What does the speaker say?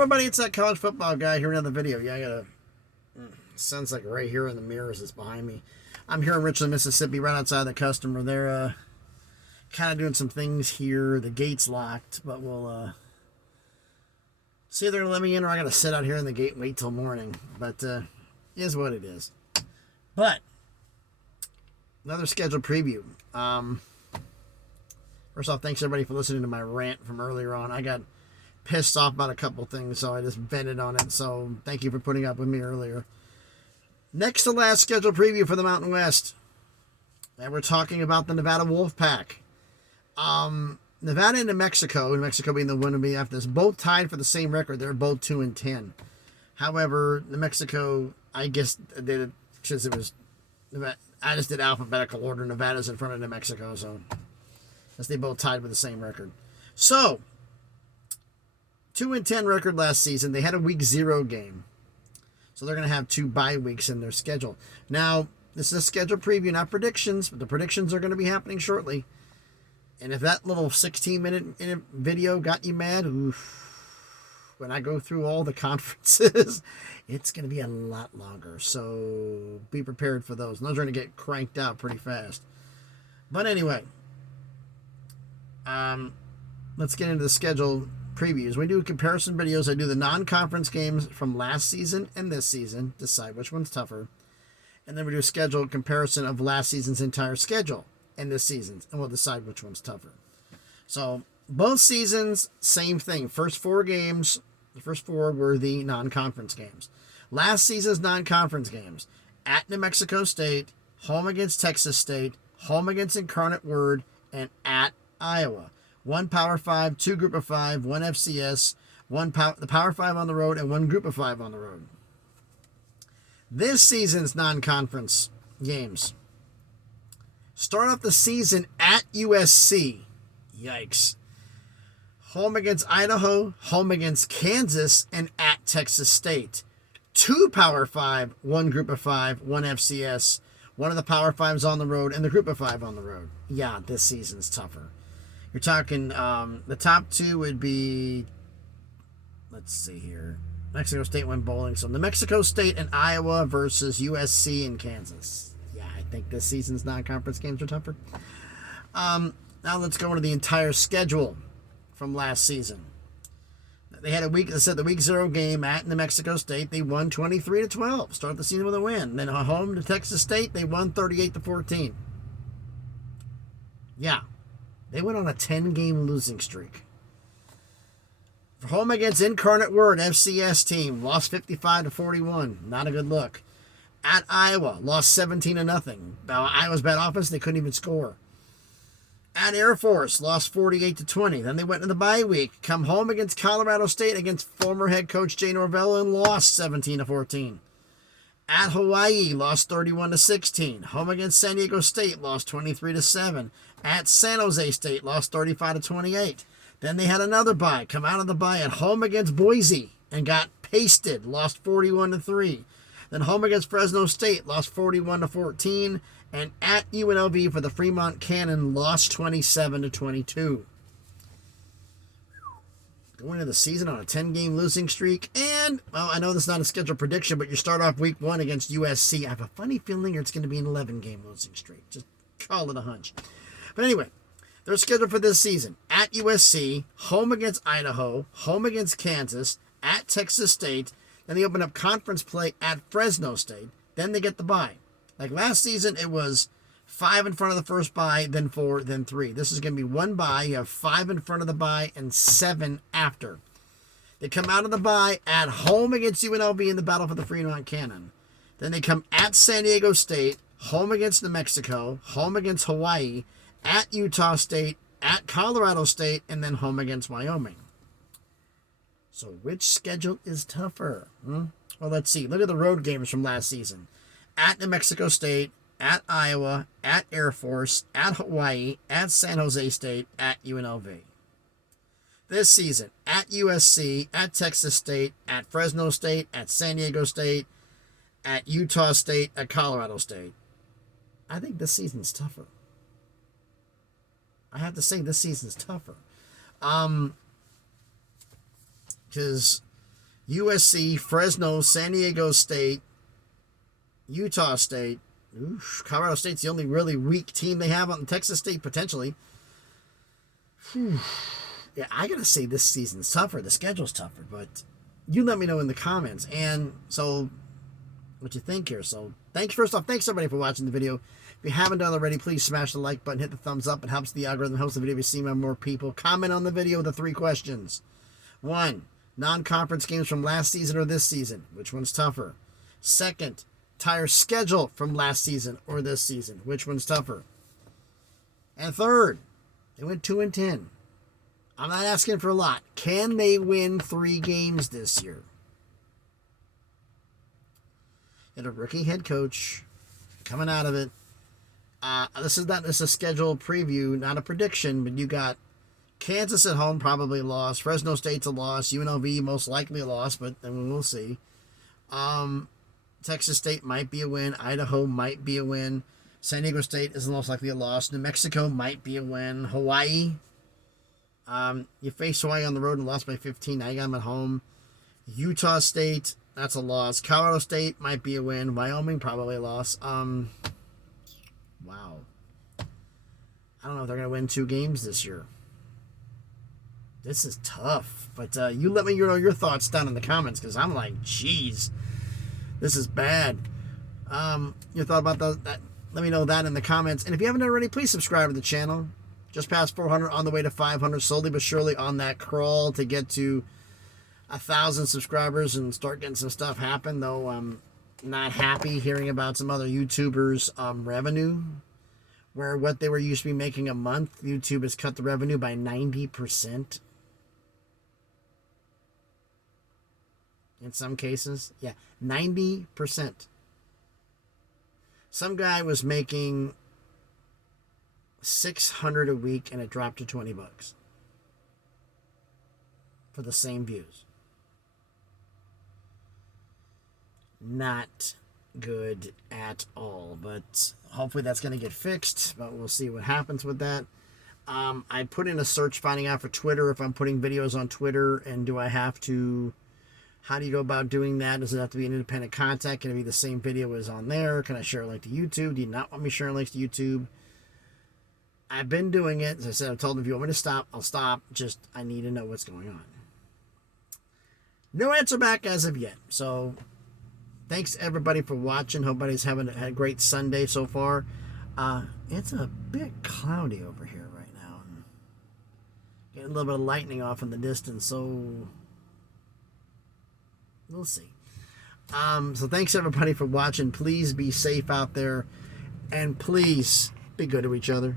everybody, it's that college football guy here in another video. Yeah, I gotta... Sounds like right here in the mirrors is behind me. I'm here in Richland, Mississippi, right outside the customer. They're kind of doing some things here. The gate's locked, but we'll see if they're gonna let me in, or I gotta sit out here in the gate and wait till morning. But is what it is. But another scheduled preview. First off, thanks everybody for listening to my rant from earlier on. I got pissed off about a couple things, so I just vented on it. So thank you for putting up with me earlier. Next to last scheduled preview for the Mountain West, and we're talking about the Nevada Wolfpack. Nevada and New Mexico being the one to be after this, both tied for the same record. They're both 2-10. However, New Mexico, I guess did it since it was Nevada. I just did alphabetical order. Nevada's in front of New Mexico, so as they both tied with the same record. So 2-10 record last season. They had a week 0 game. So they're going to have 2 bye weeks in their schedule. Now, this is a scheduled preview, not predictions, but the predictions are going to be happening shortly. And if that little 16-minute video got you mad, oof, when I go through all the conferences, it's going to be a lot longer. So be prepared for those. And those are going to get cranked out pretty fast. But anyway, let's get into the schedule previews. We do comparison videos. I do the non-conference games from last season and this season, decide which one's tougher, and then we do a schedule comparison of last season's entire schedule and this season's, and we'll decide which one's tougher. So both seasons, same thing. First 4 games, the first 4 were the non-conference games. Last season's non-conference games: at New Mexico State, home against Texas State, home against Incarnate Word, and at Iowa. 1 Power 5, 2 Group of 5, 1 FCS, the Power 5 on the road, and 1 Group of 5 on the road. This season's non-conference games start off the season at USC. Yikes. Home against Idaho, home against Kansas, and at Texas State. 2 Power 5, 1 Group of 5, 1 FCS, 1 of the Power 5s on the road, and the Group of 5 on the road. Yeah, this season's tougher. You're talking, the top 2 would be, let's see here, Mexico State went bowling. So New Mexico State and Iowa versus USC and Kansas. Yeah, I think this season's non-conference games are tougher. Now let's go into the entire schedule from last season. They had a week, they said the week 0 game at New Mexico State. They won 23-12. Start the season with a win. Then home to Texas State, they won 38-14. Yeah. They went on a 10-game losing streak. Home against Incarnate Word, FCS team, lost 55-41. Not a good look. At Iowa, lost 17-0. Iowa's bad offense, they couldn't even score. At Air Force, lost 48-20. Then they went into the bye week. Come home against Colorado State against former head coach Jay Norvell and lost 17-14. At Hawaii, lost 31-16. Home against San Diego State, lost 23-7. At San Jose State, lost 35-28. Then they had another bye. Come out of the bye at home against Boise and got pasted, lost 41-3. Then home against Fresno State, lost 41-14. And at UNLV for the Fremont Cannon, lost 27-22. Going into the season on a 10-game losing streak. And, well, I know this is not a scheduled prediction, but you start off week 1 against USC. I have a funny feeling it's going to be an 11-game losing streak. Just call it a hunch. But anyway, they're scheduled for this season. At USC, home against Idaho, home against Kansas, at Texas State. Then they open up conference play at Fresno State. Then they get the bye. Like last season, it was 5 in front of the first bye, then 4, then 3. This is going to be 1 bye. You have 5 in front of the bye and 7 after. They come out of the bye at home against UNLV in the battle for the Fremont Cannon. Then they come at San Diego State, home against New Mexico, home against Hawaii, at Utah State, at Colorado State, and then home against Wyoming. So which schedule is tougher? Well, let's see. Look at the road games from last season. At New Mexico State, at Iowa, at Air Force, at Hawaii, at San Jose State, at UNLV. This season, at USC, at Texas State, at Fresno State, at San Diego State, at Utah State, at Colorado State. I think this season's tougher. I have to say this season's tougher. Because USC, Fresno, San Diego State, Utah State. Oof, Colorado State's the only really weak team they have on Texas State, potentially. Whew. Yeah, I gotta say this season's tougher. The schedule's tougher, but you let me know in the comments. And so, what you think here. So, first off, thanks everybody for watching the video. If you haven't done already, please smash the like button, hit the thumbs up. It helps the algorithm, helps the video be seen by more people. Comment on the video with the 3 questions. 1, non-conference games from last season or this season. Which one's tougher? 2nd, entire schedule from last season or this season. Which one's tougher? And 3rd, they went 2-10. I'm not asking for a lot. Can they win 3 games this year? And a rookie head coach coming out of it. This is a scheduled preview, not a prediction, but you got Kansas at home, probably a loss. Fresno State's a loss. UNLV, most likely a loss, but then we'll see. Texas State might be a win. Idaho might be a win. San Diego State is most likely a loss. New Mexico might be a win. Hawaii. You face Hawaii on the road and lost by 15. Now you got them at home. Utah State, that's a loss. Colorado State might be a win. Wyoming, probably a loss. Wow. I don't know if they're going to win 2 games this year. This is tough. But you let me know your thoughts down in the comments, because I'm like, geez, this is bad. Your thought about that? Let me know that in the comments. And if you haven't already, please subscribe to the channel. Just past 400, on the way to 500, slowly but surely on that crawl to get to 1,000 subscribers and start getting some stuff happen. Though I'm not happy hearing about some other YouTubers' revenue, where what they were used to be making a month, YouTube has cut the revenue by 90%. In some cases, yeah, 90%. Some guy was making $600 a week and it dropped to $20 for the same views. Not good at all, but hopefully that's going to get fixed, but we'll see what happens with that. I put in a search finding out for Twitter if I'm putting videos on Twitter, and do I have to, how do you go about doing that? Does it have to be an independent contact? Can it be the same video as on there? Can I share a link to YouTube? Do you not want me sharing links to YouTube? I've been doing it. As I said, I've told them if you want me to stop, I'll stop. Just, I need to know what's going on. No answer back as of yet. So, thanks everybody for watching. Hope everybody's having a great Sunday so far. It's a bit cloudy over here right now. Getting a little bit of lightning off in the distance, so we'll see. So thanks everybody for watching. Please be safe out there, and please be good to each other.